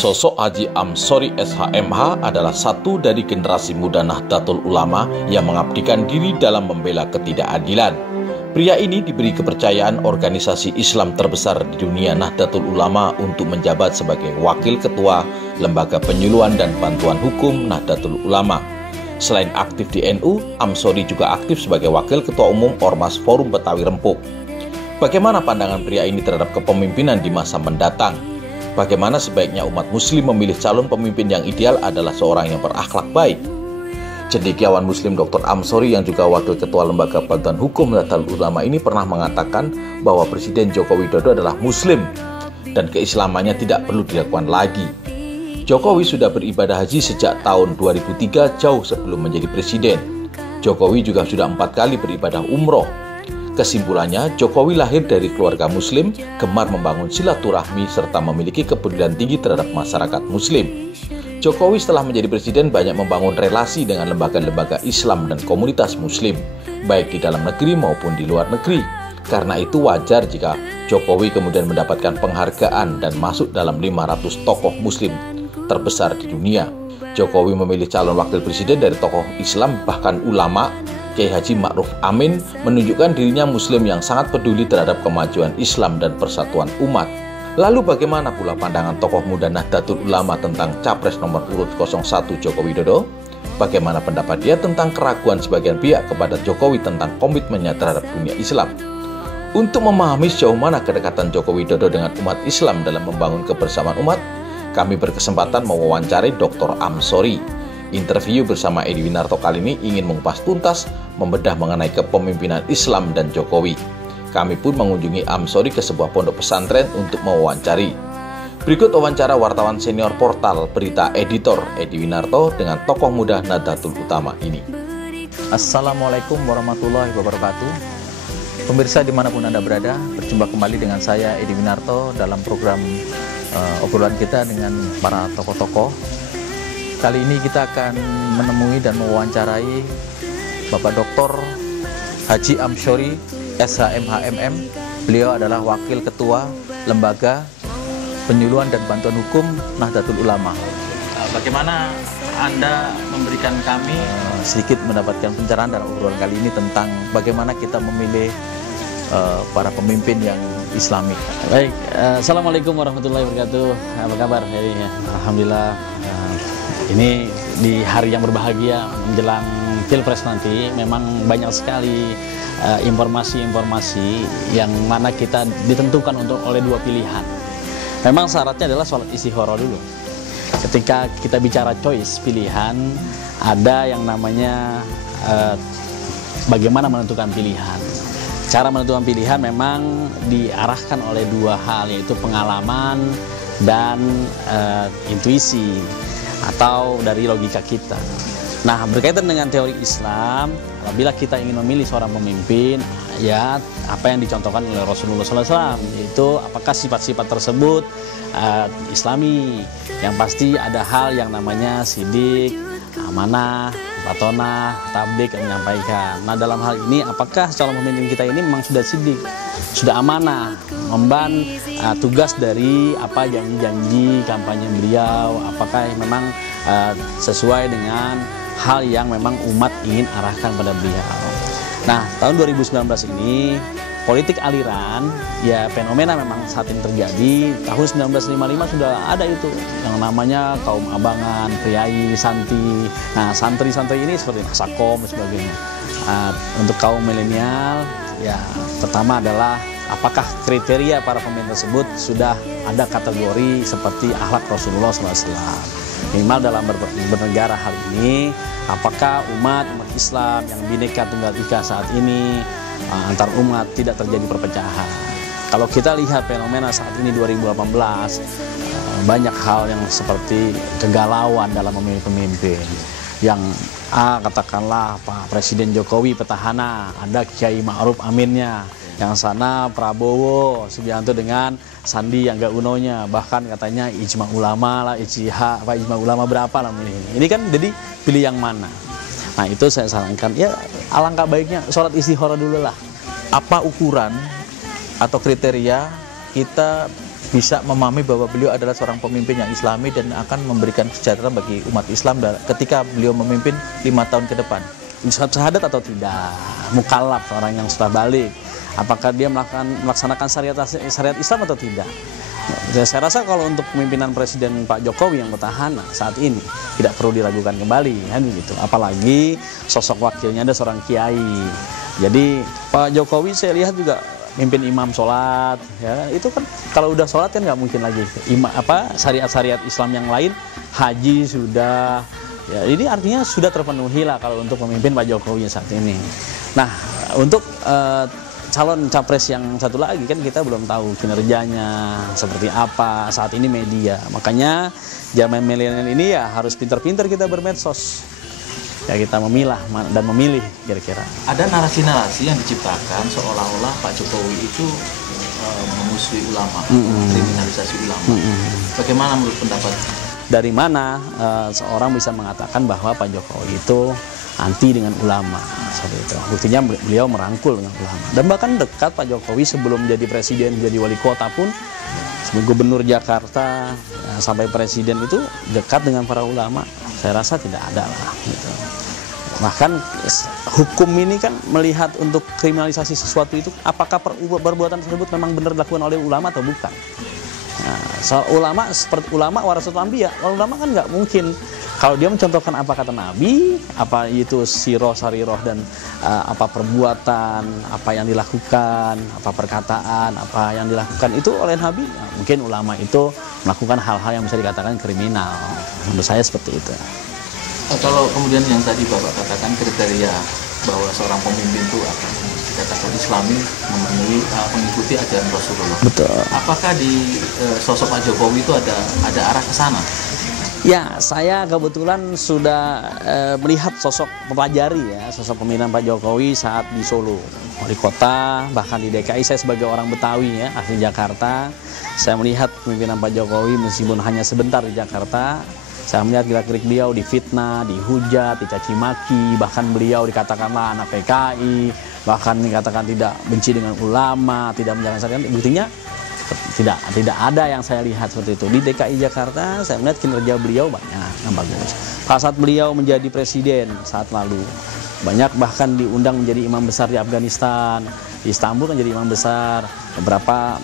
Sosok Haji Amshory SHMH adalah satu dari generasi muda Nahdlatul Ulama yang mengabdikan diri dalam membela ketidakadilan. Pria ini diberi kepercayaan organisasi Islam terbesar di dunia, Nahdlatul Ulama, untuk menjabat sebagai Wakil Ketua Lembaga Penyuluhan dan Bantuan Hukum Nahdlatul Ulama. Selain aktif di NU, Amshory juga aktif sebagai Wakil Ketua Umum Ormas Forum Betawi Rempuk. Bagaimana pandangan pria ini terhadap kepemimpinan di masa mendatang? Bagaimana sebaiknya umat muslim memilih calon pemimpin yang ideal adalah seorang yang berakhlak baik? Cendekiawan muslim Dr. Amshory yang juga Wakil Ketua Lembaga Bantuan Hukum Nahdlatul Ulama ini pernah mengatakan bahwa Presiden Joko Widodo adalah muslim dan keislamannya tidak perlu dilakukan lagi. Jokowi sudah beribadah haji sejak tahun 2003, jauh sebelum menjadi presiden. Jokowi juga sudah 4 kali beribadah umroh. Kesimpulannya, Jokowi lahir dari keluarga muslim, gemar membangun silaturahmi, serta memiliki kepedulian tinggi terhadap masyarakat muslim. Jokowi setelah menjadi presiden banyak membangun relasi dengan lembaga-lembaga Islam dan komunitas muslim, baik di dalam negeri maupun di luar negeri. Karena itu wajar jika Jokowi kemudian mendapatkan penghargaan dan masuk dalam 500 tokoh muslim terbesar di dunia. Jokowi memilih calon wakil presiden dari tokoh Islam, bahkan ulama. Kiai Haji Ma'ruf Amin menunjukkan dirinya muslim yang sangat peduli terhadap kemajuan Islam dan persatuan umat. Lalu bagaimana pula pandangan tokoh muda Nahdlatul Ulama tentang Capres nomor urut 01 Joko Widodo? Bagaimana pendapat dia tentang keraguan sebagian pihak kepada Jokowi tentang komitmennya terhadap dunia Islam? Untuk memahami sejauh mana kedekatan Joko Widodo dengan umat Islam dalam membangun kebersamaan umat, kami berkesempatan mewawancarai Dr. Amshory. Interview bersama Edi Winarto kali ini ingin mengupas tuntas, membedah mengenai kepemimpinan Islam dan Jokowi. Kami pun mengunjungi Amshory ke sebuah pondok pesantren untuk mewawancari. Berikut wawancara wartawan senior portal berita editor Edi Winarto dengan tokoh muda Nahdlatul Ulama ini. Assalamualaikum warahmatullahi wabarakatuh. Pemirsa dimanapun Anda berada, berjumpa kembali dengan saya Edi Winarto dalam program obrolan kita dengan para tokoh-tokoh. Kali ini kita akan menemui dan mewawancarai Bapak Dr. Haji Amshory SHMH-MM. Beliau adalah Wakil Ketua Lembaga Penyuluhan dan Bantuan Hukum Nahdlatul Ulama. Bagaimana Anda memberikan kami sedikit mendapatkan pencerahan dalam obrolan kali ini tentang bagaimana kita memilih para pemimpin yang Islami. Baik, Assalamualaikum warahmatullahi wabarakatuh. Apa kabar? Alhamdulillah. Ini di hari yang berbahagia menjelang Pilpres nanti, memang banyak sekali informasi-informasi yang mana kita ditentukan oleh dua pilihan. Memang syaratnya adalah sholat istikharah dulu. Ketika kita bicara choice, pilihan, ada yang namanya bagaimana menentukan pilihan. Cara menentukan pilihan memang diarahkan oleh dua hal, yaitu pengalaman dan intuisi atau dari logika kita. Nah, berkaitan dengan teori Islam, apabila kita ingin memilih seorang pemimpin, ya apa yang dicontohkan oleh Rasulullah SAW, yaitu apakah sifat-sifat tersebut Islami. Yang pasti ada hal yang namanya sidik, amanah, patonah, tablik yang menyampaikan. Nah, dalam hal ini apakah calon pemimpin kita ini memang sudah sidik, sudah amanah, memban tugas dari apa janji-janji kampanye beliau, apakah memang sesuai dengan hal yang memang umat ingin arahkan pada beliau. Nah, tahun 2019 ini politik aliran, ya fenomena memang saat ini terjadi. Tahun 1955 sudah ada itu yang namanya kaum abangan, priai, santi. Nah, santri-santri ini seperti Nasakom dan sebagainya. Untuk kaum milenial, ya pertama adalah apakah kriteria para pemimpin tersebut sudah ada kategori seperti akhlak Rasulullah SAW. Minimal dalam bernegara hal ini, apakah umat Islam yang Bhinneka Tunggal Ika saat ini antar umat tidak terjadi perpecahan. Kalau kita lihat fenomena saat ini 2018, banyak hal yang seperti kegalauan dalam memilih pemimpin. Yang katakanlah Pak Presiden Jokowi petahana, ada Kiai Ma'ruf Aminnya, yang sana Prabowo Subianto dengan Sandi yang gak unonya, bahkan katanya ijma ulama lah, ijma ulama berapa lah ini kan, jadi pilih yang mana? Nah, itu saya sarankan, ya alangkah baiknya sholat istikharah dulu lah. Apa ukuran atau kriteria kita bisa memahami bahwa beliau adalah seorang pemimpin yang Islami dan akan memberikan kesejahteraan bagi umat Islam ketika beliau memimpin 5 tahun ke depan? Syahadat atau tidak, mukallaf orang yang sudah balik, apakah dia melaksanakan syariat Islam atau tidak. Saya rasa kalau untuk pemimpinan Presiden Pak Jokowi yang petahana saat ini tidak perlu diragukan kembali, kan gitu. Apalagi sosok wakilnya ada seorang kiai. Jadi Pak Jokowi saya lihat juga mimpin imam sholat, ya itu kan kalau udah sholat kan nggak mungkin lagi syariat-syariat Islam yang lain, haji sudah, ya ini artinya sudah terpenuhi lah kalau untuk pemimpin Pak Jokowi saat ini. Nah untuk calon capres yang satu lagi kan kita belum tahu kinerjanya seperti apa saat ini media, makanya zaman milenial ini ya harus pintar-pintar kita bermedsos. Ya kita memilah dan memilih kira-kira. Ada narasi-narasi yang diciptakan seolah-olah Pak Jokowi itu memusuhi ulama, kriminalisasi ulama. Bagaimana menurut pendapat? Dari mana seorang bisa mengatakan bahwa Pak Jokowi itu anti dengan ulama seperti itu? Buktinya beliau merangkul dengan ulama dan bahkan dekat Pak Jokowi sebelum jadi presiden, jadi wali kota pun, gubernur Jakarta sampai presiden itu dekat dengan para ulama. Saya rasa tidak ada lah gitu. Bahkan hukum ini kan melihat untuk kriminalisasi sesuatu itu apakah perbuatan tersebut memang benar dilakukan oleh ulama atau bukan. Nah, soal ulama seperti ulama warasatul anbiya, ulama kan nggak mungkin kalau dia mencontohkan apa kata Nabi, apa itu siroh sariroh dan apa perbuatan, apa yang dilakukan, apa perkataan, apa yang dilakukan itu oleh Nabi, nah, mungkin ulama itu melakukan hal-hal yang bisa dikatakan kriminal. Menurut saya seperti itu. Kalau kemudian yang tadi Bapak katakan kriteria bahwa seorang pemimpin itu akan dikatakan Islami, mengikuti ajaran Rasulullah. Betul. Apakah di sosok Pak Jokowi itu ada arah ke sana? Ya, saya kebetulan sudah melihat sosok mempelajari ya sosok pemimpinan Pak Jokowi saat di Solo, wali kota, bahkan di DKI. Saya sebagai orang Betawi ya, asli Jakarta, saya melihat pemimpinan Pak Jokowi meskipun hanya sebentar di Jakarta. Saya melihat gerak-gerik beliau difitnah, dihujat, dicaci maki, bahkan beliau dikatakanlah anak PKI, bahkan dikatakan tidak benci dengan ulama, tidak menjalankan syariat. Buktinya tidak ada yang saya lihat seperti itu. Di DKI Jakarta saya melihat kinerja beliau banyak yang bagus. Pada saat beliau menjadi presiden saat lalu, banyak bahkan diundang menjadi imam besar di Afghanistan, di Istanbul kan jadi imam besar, beberapa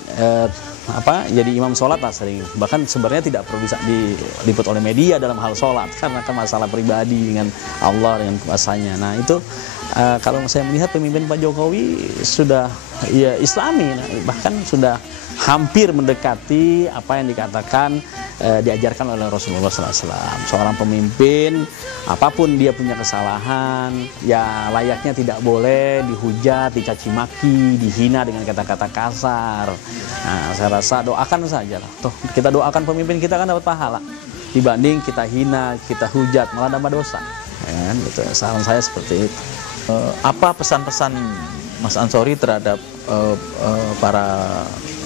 jadi imam sholat lah sering. Bahkan sebenarnya tidak perlu bisa diliput oleh media dalam hal sholat karena kan masalah pribadi dengan Allah, dengan kuasanya. Nah itu kalau saya melihat pemimpin Pak Jokowi sudah ya Islami, bahkan sudah hampir mendekati apa yang dikatakan diajarkan oleh Rasulullah SAW. Seorang pemimpin, apapun dia punya kesalahan, ya layaknya tidak boleh dihujat, dicaci maki, dihina dengan kata-kata kasar. Nah, saya rasa doakan saja lah. Toh kita doakan pemimpin kita kan dapat pahala. Dibanding kita hina, kita hujat, malah nambah dosa. Ya, gitu. Saran saya seperti itu. Apa pesan-pesan Mas Ansori terhadap para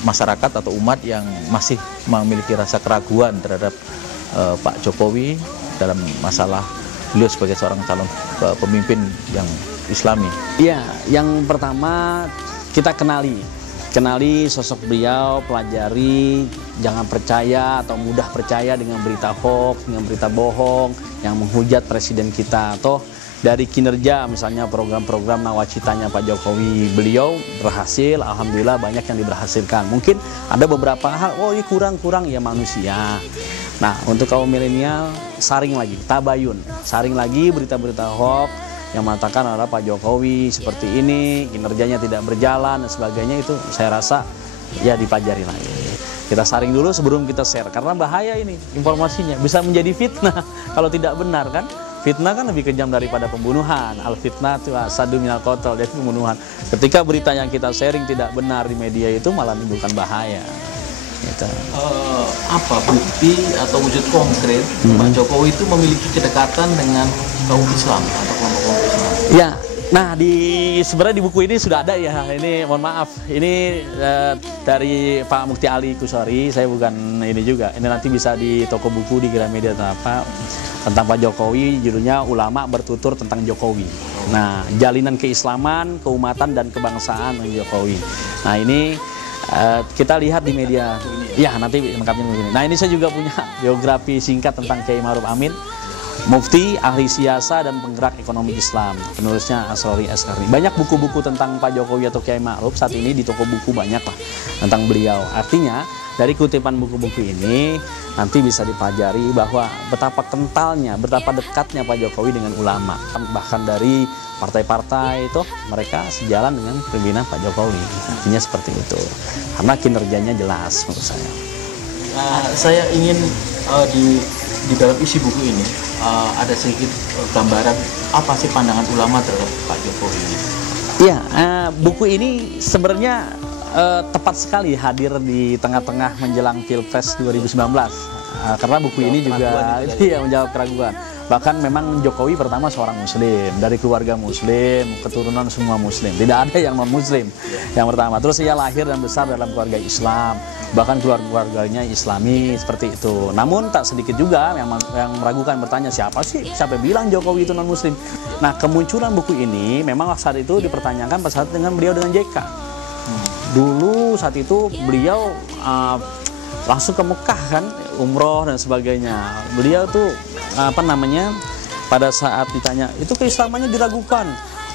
masyarakat atau umat yang masih memiliki rasa keraguan terhadap Pak Jokowi dalam masalah beliau sebagai seorang calon pemimpin yang Islami? Iya, yang pertama kita kenali sosok beliau, pelajari, jangan percaya atau mudah percaya dengan berita hoax, dengan berita bohong yang menghujat presiden kita. Atau dari kinerja misalnya program-program nawacitanya Pak Jokowi, beliau berhasil, alhamdulillah banyak yang diberhasilkan. Mungkin ada beberapa hal, oh ini kurang ya manusia. Nah untuk kaum milenial saring lagi, tabayun, saring lagi berita-berita hoax yang mengatakan adalah Pak Jokowi seperti ini, kinerjanya tidak berjalan dan sebagainya. Itu saya rasa ya dipelajari lagi. Kita saring dulu sebelum kita share, karena bahaya ini informasinya, bisa menjadi fitnah kalau tidak benar kan. Fitnah kan lebih kejam daripada pembunuhan. Al-fitnah itu asadu minal qatl, jadi pembunuhan. Ketika berita yang kita sharing tidak benar di media itu malah menimbulkan bahaya. Gitu. Apa bukti atau wujud konkret Pak Jokowi itu memiliki kedekatan dengan kaum Islam atau kelompok Islam? Ya, nah sebenarnya di buku ini sudah ada ya. Ini mohon maaf, ini dari Pak Mukti Ali Kusari. Saya bukan ini juga. Ini nanti bisa di toko buku di Gramedia atau apa. Tentang Pak Jokowi, judulnya Ulama Bertutur Tentang Jokowi. Nah, jalinan keislaman, keumatan dan kebangsaan dengan Jokowi. Nah, ini kita lihat di media. Ya, nanti lengkapnya begini. Nah, ini saya juga punya biografi singkat tentang Kiai Ma'ruf Amin, Mufti, ahli siasa dan penggerak ekonomi Islam. Penulisnya Asrori Ashari. Banyak buku-buku tentang Pak Jokowi atau Kiai Ma'ruf saat ini di toko buku banyak lah tentang beliau. Artinya dari kutipan buku-buku ini nanti bisa dipelajari bahwa betapa kentalnya, betapa dekatnya Pak Jokowi dengan ulama. Bahkan dari partai-partai itu mereka sejalan dengan pimpinan Pak Jokowi. Artinya seperti itu. Karena kinerjanya jelas menurut saya. Saya ingin di dalam isi buku ini ada sedikit gambaran apa sih pandangan ulama terhadap Pak Jokowi ini. Iya, buku ini sebenarnya tepat sekali hadir di tengah-tengah menjelang Pilpres 2019 karena buku ini juga menjawab keraguan. Bahkan memang Jokowi pertama seorang muslim, dari keluarga muslim, keturunan semua muslim, tidak ada yang non muslim yang pertama. Terus ia lahir dan besar dalam keluarga Islam, bahkan keluarganya Islami seperti itu. Namun tak sedikit juga yang meragukan, bertanya siapa bilang Jokowi itu non muslim. Nah, kemunculan buku ini memang saat itu dipertanyakan pada saat dengan beliau dengan JK. Dulu saat itu beliau langsung ke Mekah kan, umroh dan sebagainya. Beliau tuh pada saat ditanya itu keislamannya diragukan,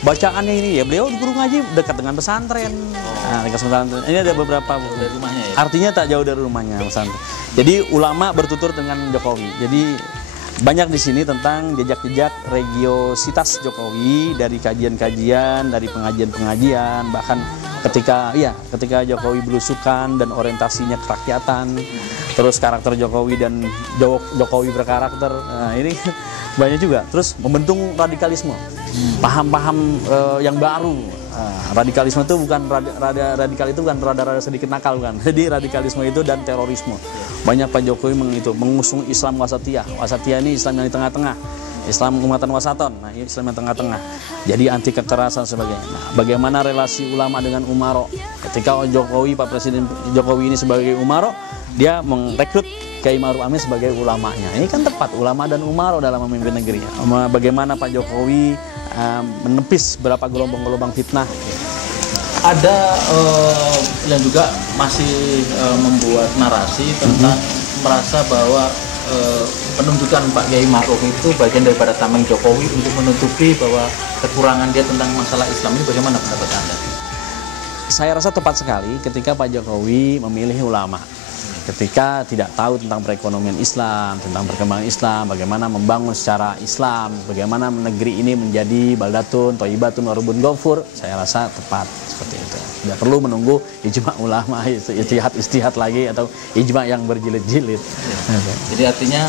bacaannya ini ya, beliau guru ngaji dekat dengan pesantren. Nah, dekat pesantren ini ada beberapa dari rumahnya ya? Artinya tak jauh dari rumahnya pesantren. Jadi ulama bertutur dengan Jokowi. Jadi banyak di sini tentang jejak-jejak religiositas Jokowi dari kajian-kajian, dari pengajian-pengajian, bahkan ketika Jokowi belusukan dan orientasinya kerakyatan, terus karakter Jokowi dan Jokowi berkarakter. Nah, ini banyak juga. Terus membentuk radikalisme, paham-paham yang baru. Radikalisme itu bukan radikal itu bukan rada-rada sedikit nakal kan. Jadi radikalisme itu dan terorisme. Banyak Pak Jokowi mengusung Islam wasatiyah. Wasatiyah ini Islam yang di tengah-tengah. Islam umatan wasaton. Nah, ini Islam yang tengah-tengah. Jadi anti kekerasan sebagainya. Nah, bagaimana relasi ulama dengan umaro? Ketika Pak Presiden Jokowi ini sebagai umaro, dia merekrut Kiai Ma'ruf Amin sebagai ulamanya. Ini kan tepat, ulama dan umaro dalam memimpin negeri. Bagaimana Pak Jokowi menepis berapa gelombang-gelombang fitnah. Ada yang juga masih membuat narasi tentang merasa bahwa penunjukan Pak Kiai Ma'ruf itu bagian daripada tameng Jokowi untuk menutupi bahwa kekurangan dia tentang masalah Islam ini. Bagaimana pendapat Anda? Saya rasa tepat sekali ketika Pak Jokowi memilih ulama. Ketika tidak tahu tentang perekonomian Islam, tentang perkembangan Islam, bagaimana membangun secara Islam, bagaimana negeri ini menjadi baldatun, thayyibatun, warubun ghafur, saya rasa tepat seperti itu. Tidak perlu menunggu ijma ulama, istihad lagi atau ijma yang berjilid-jilid. Jadi artinya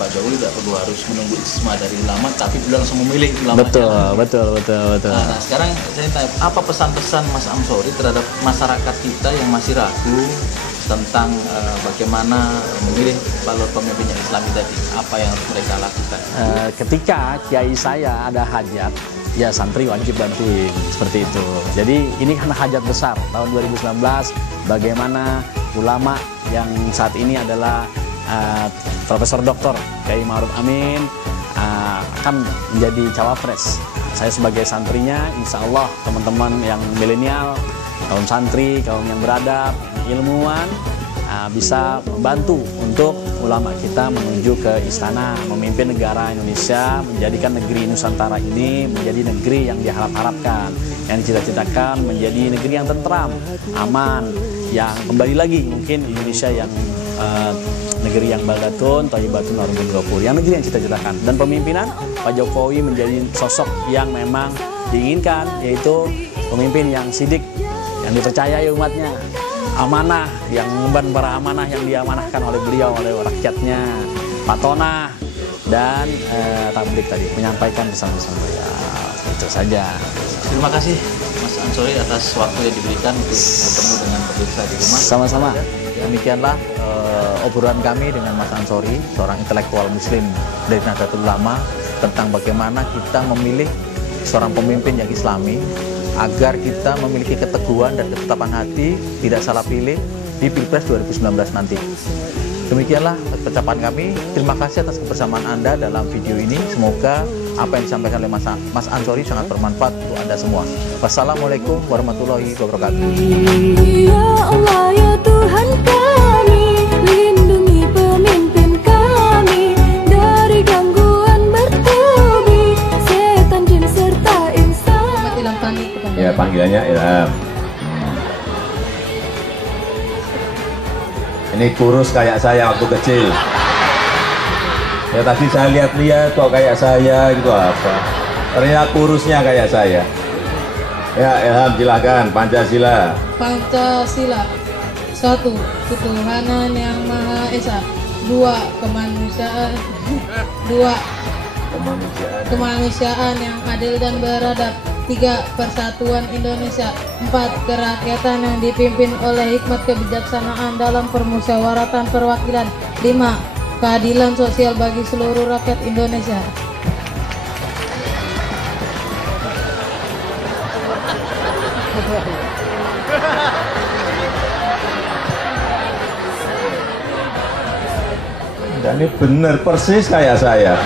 Pak Jokowi tidak perlu harus menunggu ijma dari ulama, tapi beliau langsung memilih ulama. Betul. Nah, sekarang saya tanya, apa pesan-pesan Mas Amsori terhadap masyarakat kita yang masih ragu tentang bagaimana memilih calon pemimpin yang Islami tadi, apa yang harus mereka lakukan? Ketika kiai saya ada hajat, ya santri wajib bantuin, seperti itu. Jadi ini kan hajat besar tahun 2019, bagaimana ulama yang saat ini adalah Profesor Dr. Kiai Ma'ruf Amin akan menjadi cawapres. Saya sebagai santrinya, insya Allah teman-teman yang milenial, kaum santri, kaum yang beradab, ilmuwan, bisa membantu untuk ulama kita menuju ke istana, memimpin negara Indonesia, menjadikan negeri Nusantara ini menjadi negeri yang diharap-harapkan, yang dicita-citakan menjadi negeri yang tentram, aman, yang kembali lagi mungkin Indonesia yang negeri yang baldatun, thayyibatun, warubun ghafur, yang negeri yang cita-citakan. Dan pemimpinan Pak Jokowi menjadi sosok yang memang diinginkan, yaitu pemimpin yang sidik, yang dipercayai umatnya, amanah, yang mengemban para amanah yang diamanahkan oleh beliau, oleh rakyatnya, patonah, dan tablik tadi, menyampaikan pesan-pesan beliau. Itu saja. Terima kasih Mas Ansori atas waktu yang diberikan untuk bertemu dengan pemirsa di rumah. Sama-sama. Demikianlah obrolan kami dengan Mas Ansori, seorang intelektual muslim dari Nahdlatul Ulama, tentang bagaimana kita memilih seorang pemimpin yang islami agar kita memiliki keteguhan dan ketetapan hati, tidak salah pilih di Pilpres 2019 nanti. Demikianlah percakapan kami. Terima kasih atas kebersamaan Anda dalam video ini. Semoga apa yang disampaikan oleh Mas Ansori sangat bermanfaat untuk Anda semua. Wassalamualaikum warahmatullahi wabarakatuh. Ya Allah ya Tuhan kami. Ini kurus kayak saya waktu kecil. Ya tadi saya lihat-lihat kok kayak saya gitu apa. Ternyata kurusnya kayak saya. Ya Ilham silahkan, Pancasila. Pancasila. 1. Ketuhanan yang Maha Esa. 2. Kemanusiaan. 2. Kemanusiaan yang adil dan beradab. 3. Persatuan Indonesia. 4. Kerakyatan yang dipimpin oleh hikmat kebijaksanaan dalam permusyawaratan perwakilan. 5. Keadilan sosial bagi seluruh rakyat Indonesia. Dan ini benar persis kayak saya.